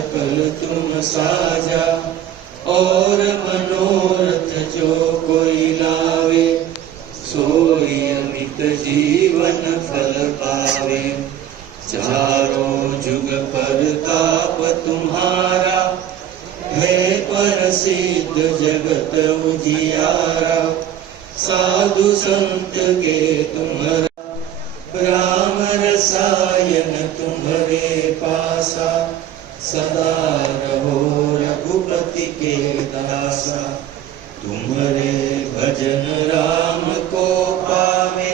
सकल तुम साजा। और मनोरथ जो कोई लावे, सोई अमित जीवन फल पावे। चारों जुग परताप तुम्हारा, है प्रसिद्ध जगत उजियारा। साधु संत के तुम्हारा, राम रसायन तुम्हारे पासा। सदा रहो रघुपति के दासा। तुम्हारे भजन राम को पावे,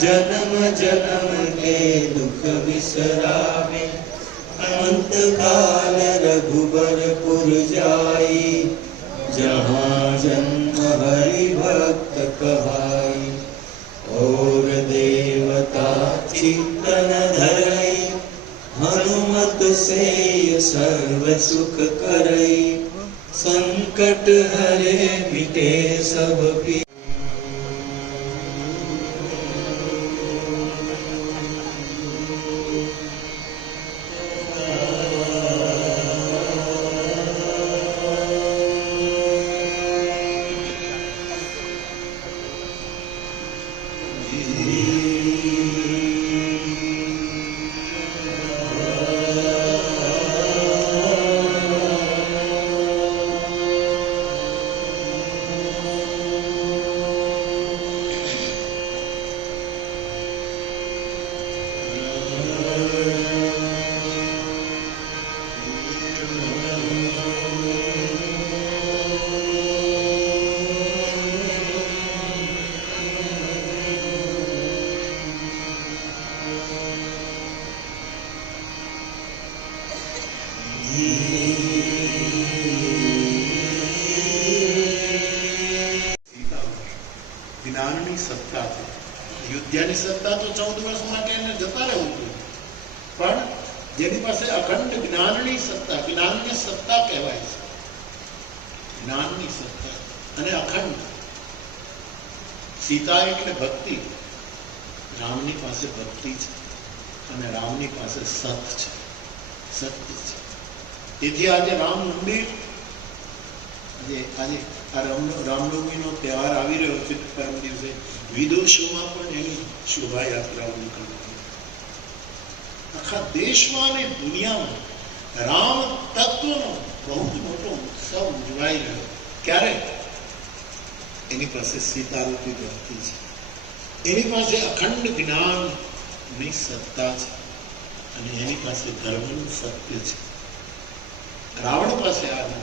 जन्म जन्म के दुख बिसरावे। अंत काल रघुबरपुर जाई, जहाँ जन्म हरि भक्त कहाई। और देवता चित्तन धरई, हनुमत से सर्व सुख करई। संकट हरे मिटे सब पीर। જ્ઞાનની સત્તા છે. યુદ્ધની સત્તા તો 14 વર્ષ માટે એને જતા રહેવું જોઈએ, પણ જેની પાસે અખંડ જ્ઞાનની સત્તા, જ્ઞાનની સત્તા કહેવાય છે. જ્ઞાનની સત્તા અને અખંડ. સીતા એટલે ભક્તિ. રામની પાસે ભક્તિ છે અને રામની પાસે સત છે, સત્ય છે. તેથી આજે રામ મંદિર, આજે આ રામનવમીનો તહેવાર આવી રહ્યો છે. પરમ દિવસે વિદેશોમાં પણ એની શોભાયાત્રાઓ નીકળતી. આખા દેશમાં અને દુનિયામાં રામ તત્વનો બહુ જ મોટો ઉત્સવ ઉજવાઈ રહ્યો. ક્યારે? એની પાસે સીતારૂપી ભક્તિ છે, એની પાસે અખંડ જ્ઞાનની સત્તા છે અને એની પાસે ધર્મનું સત્ય છે. રાવણ પાસે આ